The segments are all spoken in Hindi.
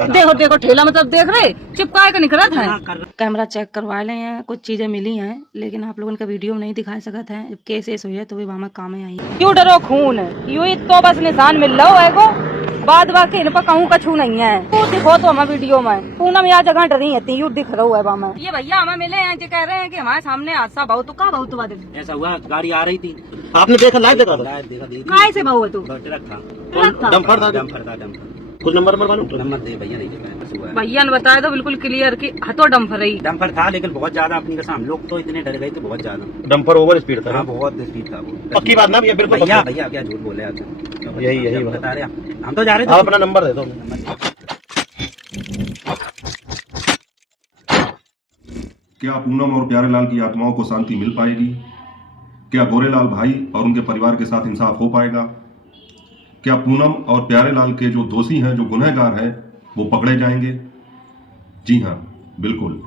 देखो देखो ठेला मतलब देख रहे चिपकाए का निकला था। कैमरा चेक करवा ले हैं, कुछ चीजें मिली हैं लेकिन आप लोगों का वीडियो में नहीं दिखा सकते हैं। जब केस हुई है तो भी वहाँ काम में आई है। क्यों डरो खून यूं ही तो बस निशान मिल रहा है को बाद बाकी इन पर कहूँ कछू नहीं है। तू दिखो तो हमें वीडियो में पूनम यहाँ जगह डरी है यू दिख रहा है वहाँ। ये भैया हमें मिले हैं जो कह रहे हैं कि हमारे सामने हादसा बहुत तो कहा बहुत हुआ ऐसा हुआ, गाड़ी आ रही थी, आपने देखा? लाइव देखा? काय से बहु है तू ट्रक था, डंपर था? डंपर कुछ नंबर मालूम? नंबर दे भैया नहीं दे। भैया ने बताया तो बिल्कुल क्लियर कि हथो डंपर ही डंपर था लेकिन बहुत ज्यादा अपनी कसम, लोग तो इतने डर गए थे बहुत ज्यादा। डंपर ओवर स्पीड था? हाँ बहुत स्पीड था वो। पक्की बात ना भैया? बिल्कुल भैया भैया क्या झूठ बोले आप? यही बता रहे हम तो जा रहे थे। आप अपना नंबर दे दो। क्या पूनम और प्यारेलाल की आत्माओं को शांति मिल पाएगी? क्या गोरेलाल भाई और उनके परिवार के साथ इंसाफ हो पाएगा? क्या पूनम और प्यारेलाल के जो दोषी हैं, जो गुनहगार हैं, वो पकड़े जाएंगे? जी हाँ, बिल्कुल।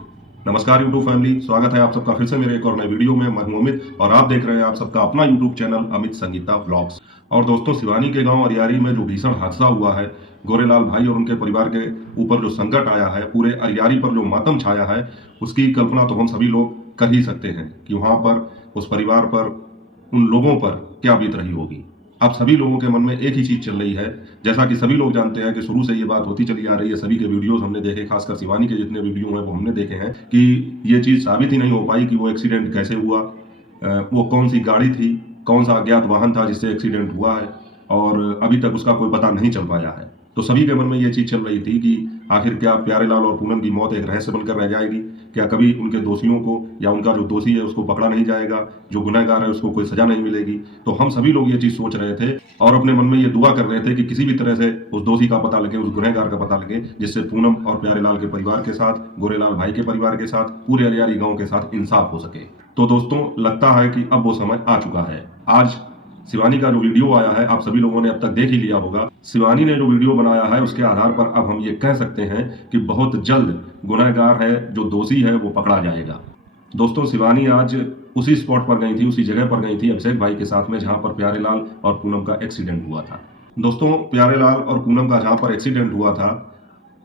नमस्कार यूट्यूब फैमिली, स्वागत है आप सबका फिर से मेरे एक और नए वीडियो में। मैं हूं अमित और आप देख रहे हैं आप सबका अपना YouTube channel Amit Sangeeta vlogs. और दोस्तों, सिवानी के गांव अरियारी में जो भीषण हादसा हुआ है, गोरेलाल भाई और उनके परिवार के ऊपर जो संकट आया है, पूरे अरियारी पर जो मातम छाया है, उसकी कल्पना तो हम सभी लोग कर ही सकते हैं कि वहां पर उस परिवार पर, उन लोगों पर क्या बीत रही होगी। अब सभी लोगों के मन में एक ही चीज चल रही है, जैसा कि सभी लोग जानते हैं कि शुरू से ये बात होती चली आ रही है। सभी के वीडियोस हमने देखे, खासकर शिवानी के जितने वीडियो हैं वो हमने देखे हैं कि ये चीज साबित ही नहीं हो पाई कि वो एक्सीडेंट कैसे हुआ, वो कौन सी गाड़ी थी, कौन सा अज्ञात वाहन था जिससे एक्सीडेंट हुआ है, और अभी तक उसका कोई पता नहीं चल पाया है। तो सभी के मन में ये चीज चल रही थी कि आखिर क्या प्यारेलाल और पूनम की मौत एक रहस्य बनकर रह जाएगी? क्या कभी उनके दोषियों को या उनका जो दोषी है उसको पकड़ा नहीं जाएगा, जो गुनहगार है उसको कोई सजा नहीं मिलेगी? तो हम सभी लोग ये चीज सोच रहे थे और अपने मन में ये दुआ कर रहे थे कि किसी भी तरह से उस दोषी का पता लगे, उस गुनहगार का पता लगे, जिससे पूनम और प्यारेलाल के परिवार के साथ, गोरेलाल भाई के परिवार के साथ, पूरे अरियारी गांव के साथ इंसाफ हो सके। तो दोस्तों, लगता है कि अब वो समय आ चुका है। आज शिवानी का जो वीडियो आया है आप सभी लोगों ने अब तक देख ही लिया होगा। शिवानी ने जो वीडियो बनाया है उसके आधार पर अब हम ये कह सकते हैं कि बहुत जल्द गुनहगार है, जो दोषी है, वो पकड़ा जाएगा। दोस्तों, शिवानी आज उसी स्पॉट पर गई थी, उसी जगह पर गई थी अभिषेक भाई के साथ में जहां पर प्यारेलाल और पूनम का एक्सीडेंट हुआ था। दोस्तों, प्यारेलाल और पूनम का जहां पर एक्सीडेंट हुआ था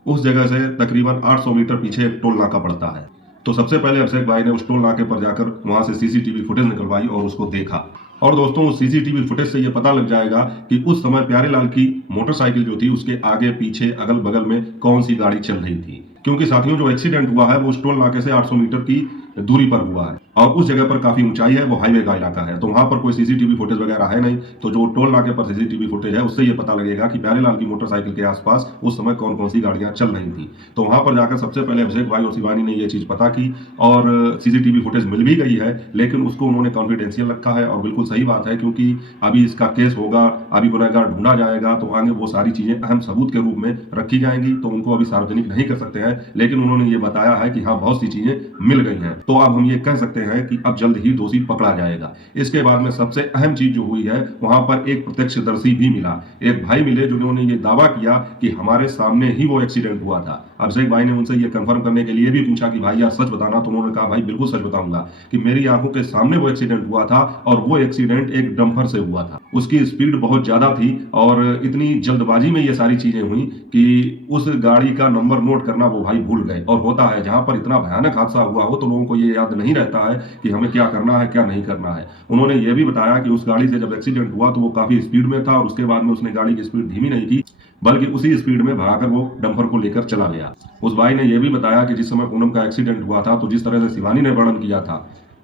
उस जगह से तकरीबन 800 मीटर पीछे एक टोल नाका पड़ता है। तो सबसे पहले अभिषेक भाई ने उस टोल नाके पर जाकर वहां से सीसीटीवी फुटेज निकलवाई और उसको देखा। और दोस्तों, उस सीसीटीवी फुटेज से ये पता लग जाएगा कि उस समय प्यारेलाल की मोटरसाइकिल जो थी उसके आगे पीछे अगल बगल में कौन सी गाड़ी चल रही थी। क्योंकि साथियों, जो एक्सीडेंट हुआ है वो उस टोल नाके से 800 मीटर की दूरी पर हुआ है और उस जगह पर काफी ऊंचाई है, वो हाईवे का इलाका है, तो वहां पर कोई सीसीटीवी फुटेज वगैरह है नहीं। तो जो टोल नाके पर सीसीटीवी फुटेज है उससे ये पता लगेगा कि प्यारेलाल की मोटरसाइकिल के आसपास उस समय कौन कौन सी गाड़ियां चल रही थी। तो वहां पर जाकर सबसे पहले अभिषेक भाई और शिवानी ने ये चीज पता की और सीसीटीवी फुटेज मिल भी गई है, लेकिन उसको उन्होंने कॉन्फिडेंशियल रखा है। और बिल्कुल सही बात है, क्योंकि अभी इसका केस होगा, अभी गुनहगार ढूंढा जाएगा, तो आगे वो सारी चीजें अहम सबूत के रूप में रखी जाएंगी, तो उनको अभी सार्वजनिक नहीं कर सकते हैं। लेकिन उन्होंने ये बताया है कि हाँ, बहुत सी चीजें मिल गई हैं। तो अब हम ये कह सकते हैं कि अब जल्द ही दोषी पकड़ा जाएगा। इसके बाद में सबसे अहम चीज जो हुई है, वहां पर एक प्रत्यक्षदर्शी भी मिला, एक भाई मिले जिन्होंने ये दावा किया कि हमारे सामने ही वो एक्सीडेंट हुआ था। अभिषेक भाई ने उनसे ये कंफर्म करने के लिए भी पूछा कि भाई यार सच बताना, तो उन्होंने कहा भाई बिल्कुल सच बताऊंगा कि मेरी आंखों के सामने वो एक्सीडेंट हुआ था और वो एक्सीडेंट एक डंपर से हुआ था। उसकी स्पीड बहुत ज्यादा थी और इतनी जल्दबाजी में ये सारी चीजें हुई कि उस गाड़ी का नंबर नोट करना वो भाई भूल गए। और होता है, जहां पर इतना भयानक हादसा हुआ हो तो लोगों को ये याद नहीं रहता है कि हमें क्या करना है, क्या नहीं करना है। उन्होंने ये भी बताया कि उस गाड़ी से जब एक्सीडेंट हुआ तो वो काफी स्पीड में था और उसके बाद में उसने गाड़ी की स्पीड धीमी नहीं की, बल्कि उसी स्पीड में भागकर वो डंपर को लेकर चला गया। उस भाई ने यह भी बताया कि जिस समय पूनम का एक्सीडेंट हुआ था तो जिस तरह से शिवानी ने वर्णन किया था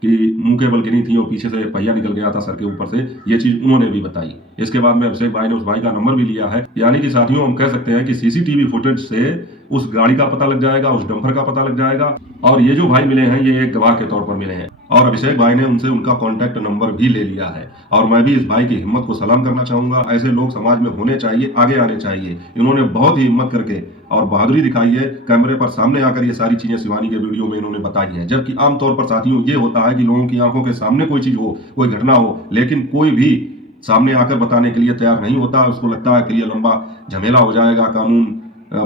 कि मुंह के बल गिरी थी और पीछे से पहिया निकल गया था सर के ऊपर से, ये चीज उन्होंने भी बताई। इसके बाद में अभिषेक भाई ने उस भाई का नंबर भी लिया है। यानी कि साथियों, हम कह सकते हैं कि सीसीटीवी फुटेज से उस गाड़ी का पता लग जाएगा, उस डंपर का पता लग जाएगा। और ये जो भाई मिले हैं ये एक गवाह के तौर पर मिले हैं और अभिषेक भाई ने उनसे उनका कॉन्टैक्ट नंबर भी ले लिया है। और मैं भी इस भाई की हिम्मत को सलाम करना चाहूंगा। ऐसे लोग समाज में होने चाहिए, आगे आने चाहिए। इन्होंने बहुत ही हिम्मत करके और बहादुरी दिखाई है, कैमरे पर सामने आकर ये सारी चीजें शिवानी के वीडियो में इन्होंने बताई हैं। जबकि आमतौर पर साथियों ये होता है कि लोगों की आंखों के सामने कोई चीज हो, कोई घटना हो, लेकिन कोई भी सामने आकर बताने के लिए तैयार नहीं होता। उसको लगता है कि ये लंबा झमेला हो जाएगा, कानून,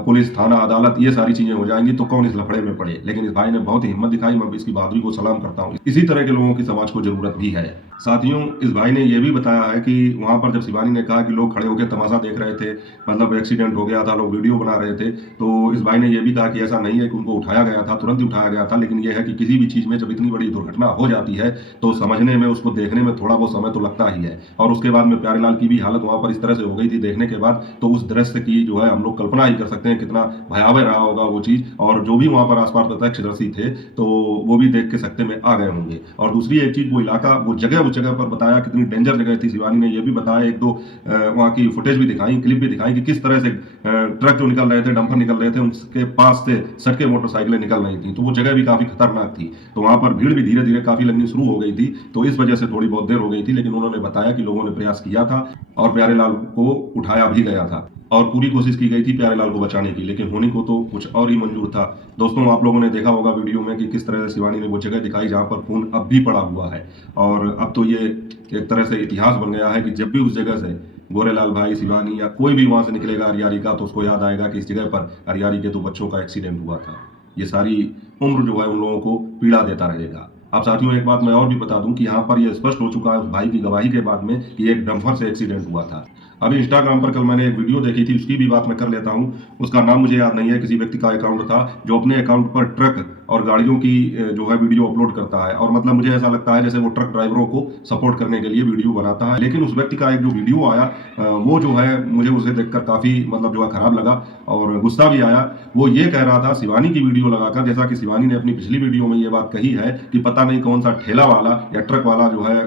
पुलिस, थाना, अदालत, ये सारी चीजें हो जाएंगी तो कौन इस लफड़े में पड़े। लेकिन इस भाई ने बहुत ही हिम्मत दिखाई, मैं इसकी बहादुरी को सलाम करता हूँ। इसी तरह के लोगों की समाज को जरूरत भी है। साथियों, इस भाई ने यह भी बताया है कि वहाँ पर जब शिवानी ने कहा कि लोग खड़े होकर तमाशा देख रहे थे, मतलब एक्सीडेंट हो गया था, लोग वीडियो बना रहे थे, तो इस भाई ने यह भी कहा कि ऐसा नहीं है कि उनको उठाया गया था, तुरंत ही उठाया गया था, लेकिन यह है कि किसी भी चीज़ में जब इतनी बड़ी दुर्घटना हो जाती है तो समझने में, उसको देखने में थोड़ा बहुत समय तो लगता ही है। और उसके बाद में प्यारेलाल की भी हालत वहाँ पर इस तरह से हो गई थी देखने के बाद, तो उस दृश्य की जो है हम लोग कल्पना ही कर सकते हैं कितना भयावह रहा होगा वो चीज़। और जो भी वहाँ पर आसपास प्रत्यक्षदर्शी थे तो वो भी देख के सकते में आ गए होंगे। और दूसरी एक चीज़, वो इलाका, वो जगह, उस जगह पर बताया कितनी डेंजर जगह थी। शिवानी ने यह भी बताया, एक दो वहाँ की फुटेज भी दिखाई, क्लिप भी दिखाई कि किस तरह से ट्रक जो निकल रहे थे, डंपर निकल रहे थे, उनके पास से सटके मोटरसाइकिलें निकल रही थी। तो वो जगह भी काफ़ी खतरनाक थी। तो वहाँ पर भीड़ भी धीरे धीरे काफ़ी लगनी शुरू हो गई थी, तो इस वजह से थोड़ी बहुत देर हो गई थी। लेकिन उन्होंने बताया कि लोगों ने प्रयास किया था और प्यारेलाल को उठाया भी गया था और पूरी कोशिश की गई थी प्यारेलाल को बचाने की, लेकिन होने को तो कुछ और ही मंजूर था। दोस्तों, आप लोगों ने देखा होगा वीडियो में कि किस तरह से शिवानी ने वो जगह दिखाई जहाँ पर खून अब भी पड़ा हुआ है। और अब तो ये एक तरह से इतिहास बन गया है कि जब भी उस जगह से गोरेलाल भाई, शिवानी या कोई भी वहाँ से निकलेगा अरियारी का, तो उसको याद आएगा कि इस जगह पर अरियारी के 2 बच्चों का एक्सीडेंट हुआ था। ये सारी उम्र जो है उन लोगों को पीड़ा देता रहेगा। अब साथियों, एक बात मैं और भी बता दूं कि यहाँ पर यह स्पष्ट हो चुका है उस भाई की गवाही के बाद में कि एक डंपर से एक्सीडेंट हुआ था। अभी इंस्टाग्राम पर कल मैंने एक वीडियो देखी थी, उसकी भी बात मैं कर लेता हूँ। उसका नाम मुझे याद नहीं है, किसी व्यक्ति का अकाउंट था जो अपने अकाउंट पर ट्रक और गाड़ियों की जो है वीडियो अपलोड करता है। और मतलब मुझे ऐसा लगता है जैसे वो ट्रक ड्राइवरों को सपोर्ट करने के लिए वीडियो बनाता है। लेकिन उस व्यक्ति का एक जो वीडियो आया वो जो है मुझे उसे देखकर काफ़ी मतलब जो है खराब लगा और गुस्सा भी आया। वो ये कह रहा था शिवानी की वीडियो लगाकर, जैसा कि शिवानी ने अपनी पिछली वीडियो में ये बात कही है कि पता नहीं कौन सा ठेला वाला या ट्रक वाला जो है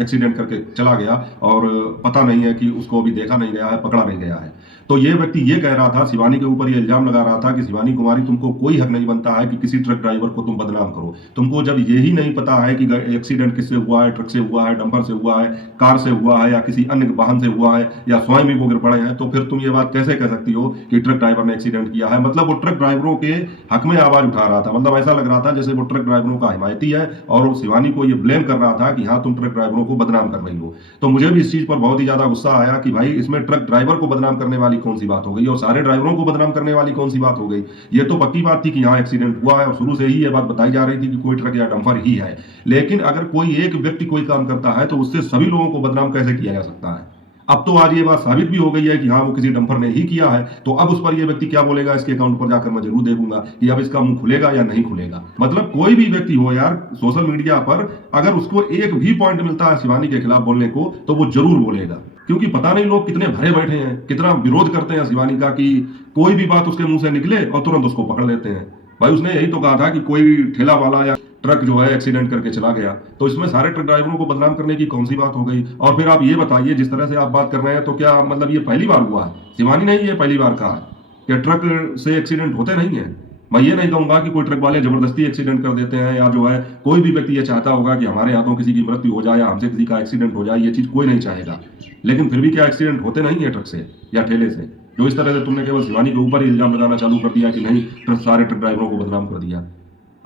एक्सीडेंट करके चला गया और पता नहीं है कि उसको अभी देखा नहीं गया है, पकड़ा नहीं गया है। तो ये व्यक्ति ये कह रहा था, शिवानी के ऊपर ये इल्जाम लगा रहा था कि शिवानी कुमारी, तुमको कोई हक नहीं बनता है कि किसी ट्रक ड्राइवर को तुम बदनाम करो। तुमको जब यही नहीं पता है कि एक्सीडेंट किससे हुआ है, ट्रक से हुआ है, डंपर से हुआ है, कार से हुआ है या किसी अन्य वाहन से हुआ है या स्वयं ही वो गिर पड़े हैं, तो फिर तुम ये बात कैसे कह सकती हो कि ट्रक ड्राइवर ने एक्सीडेंट किया है। मतलब वो ट्रक ड्राइवरों के हक में आवाज उठा रहा था। मतलब ऐसा लग रहा था जैसे वो ट्रक ड्राइवरों का हिमायती है और शिवानी को ये ब्लेम कर रहा था कि हाँ, तुम ट्रक ड्राइवरों को बदनाम कर रही हो। तो मुझे भी इस चीज पर बहुत ही ज्यादा गुस्सा आया कि भाई, इसमें ट्रक ड्राइवर को बदनाम करने वाली कौन सी बात हो गई और सारे ड्राइवरों को बदनाम करने वाली कौन सी बात हो गई। ये तो पक्की बात थी कि यहाँ एक्सीडेंट हुआ है और शुरू से ही ये बात बताई जा रही थी कि कोई ट्रक या डंपर ही है। लेकिन अगर कोई एक व्यक्ति कोई काम करता है तो उससे सभी लोगों को बदनाम कैसे किया जा सकता है। अब तो आज ये बात साबित भी हो गई है कि हाँ, वो किसी डंपर ने ही किया है। तो अब उस पर ये व्यक्ति क्या बोलेगा, इसके अकाउंट पर जाकर मैं जरूर देखूंगा कि अब इसका मुंह खुलेगा या नहीं खुलेगा। मतलब कोई भी व्यक्ति हो यार, सोशल मीडिया पर अगर उसको एक भी पॉइंट मिलता है शिवानी के खिलाफ बोलने को तो वो जरूर बोलेगा, क्योंकि पता नहीं लोग कितने भरे बैठे हैं, कितना विरोध करते हैं शिवानी का कि कोई भी बात उसके मुंह से निकले और तुरंत उसको पकड़ लेते हैं। भाई, उसने यही तो कहा था कि कोई ठेला वाला या ट्रक जो है एक्सीडेंट करके चला गया, तो इसमें सारे ट्रक ड्राइवरों को बदनाम करने की कौन सी बात हो गई। और फिर आप ये बताइए, जिस तरह से आप बात कर रहे हैं, तो क्या मतलब ये पहली बार हुआ है? शिवानी ने ये पहली बार कहा कि ट्रक से एक्सीडेंट होते नहीं है। मैं ये नहीं कहूंगा कि कोई ट्रक वाले जबरदस्ती एक्सीडेंट कर देते हैं या जो है कोई भी व्यक्ति ये चाहता होगा कि हमारे हाथों किसी की मृत्यु हो जाए या हमसे किसी का एक्सीडेंट हो जाए, ये चीज कोई नहीं चाहेगा। लेकिन फिर भी क्या एक्सीडेंट होते नहीं है ट्रक से या ठेले से? जो इस तरह से तुमने केवल शिवानी के ऊपर ही इल्जाम लगाना चालू कर दिया कि नहीं, सारे ट्रक ड्राइवरों को बदनाम कर दिया।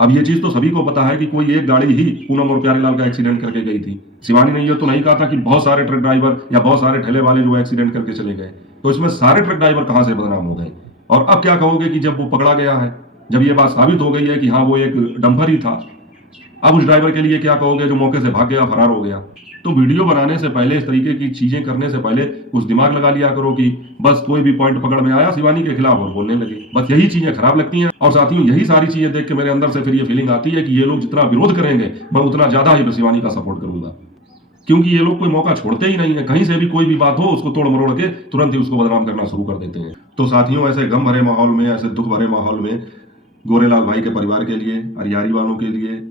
अब ये चीज तो सभी को पता है कि कोई एक गाड़ी ही पूनम और प्यारेलाल का एक्सीडेंट करके गई थी। शिवानी ने ये तो नहीं कहा था कि बहुत सारे ट्रक ड्राइवर या बहुत सारे ठेले वाले जो एक्सीडेंट करके चले गए। तो इसमें सारे ट्रक ड्राइवर कहां से बदनाम हो गए? और अब क्या कहोगे कि जब वो पकड़ा गया है, जब ये बात साबित हो गई है कि हाँ, वो एक डंपर ही था, अब उस ड्राइवर के लिए क्या कहोगे जो मौके से भाग गया, फरार हो गया? तो वीडियो बनाने से पहले, इस तरीके की चीजें करने से पहले कुछ दिमाग लगा लिया करो कि बस कोई भी पॉइंट पकड़ में आया शिवानी के खिलाफ और बोलने लगे। बस यही चीजें खराब लगती हैं। और साथियों, यही सारी चीजें देख के मेरे अंदर से फिर ये फीलिंग आती है कि ये लोग जितना विरोध करेंगे मैं उतना ज्यादा ही शिवानी का सपोर्ट करूंगा, क्योंकि ये लोग कोई मौका छोड़ते ही नहीं है। कहीं से भी कोई भी बात हो उसको तोड़ मरोड़ के तुरंत ही उसको बदनाम करना शुरू कर देते हैं। तो साथियों, ऐसे गम भरे माहौल में, ऐसे दुख भरे माहौल में गोरेलाल भाई के परिवार के लिए, अरियारी वालों के लिए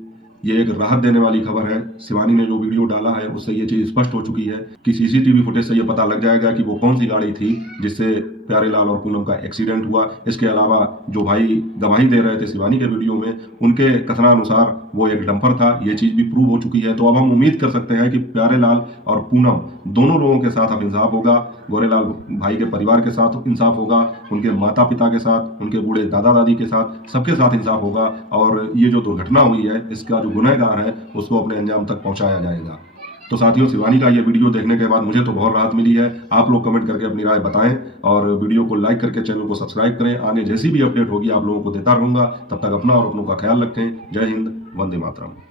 ये एक राहत देने वाली खबर है। शिवानी ने जो वीडियो डाला है उससे ये चीज स्पष्ट हो चुकी है कि सीसीटीवी फुटेज से ये पता लग जाएगा कि वो कौन सी गाड़ी थी जिससे प्यारेलाल और पूनम का एक्सीडेंट हुआ। इसके अलावा जो भाई गवाही दे रहे थे शिवानी के वीडियो में, उनके कथनानुसार वो एक डंपर था। ये चीज भी प्रूव हो चुकी है। तो अब हम उम्मीद कर सकते हैं कि प्यारेलाल और पूनम दोनों लोगों के साथ अब इंसाफ होगा। गोरेलाल भाई के परिवार के साथ इंसाफ होगा, उनके माता पिता के साथ, उनके बूढ़े दादा दादी के साथ, सबके साथ इंसाफ होगा। और ये जो दुर्घटना हुई है, इसका जो गुनहगार है उसको अपने अंजाम तक पहुंचाया जाएगा। तो साथियों, शिवानी का ये वीडियो देखने के बाद मुझे तो बहुत राहत मिली है। आप लोग कमेंट करके अपनी राय बताएं और वीडियो को लाइक करके चैनल को सब्सक्राइब करें। आगे जैसी भी अपडेट होगी आप लोगों को देता रहूंगा। तब तक अपना और अपनों का ख्याल रखें। जय हिंद, वंदे मातरम।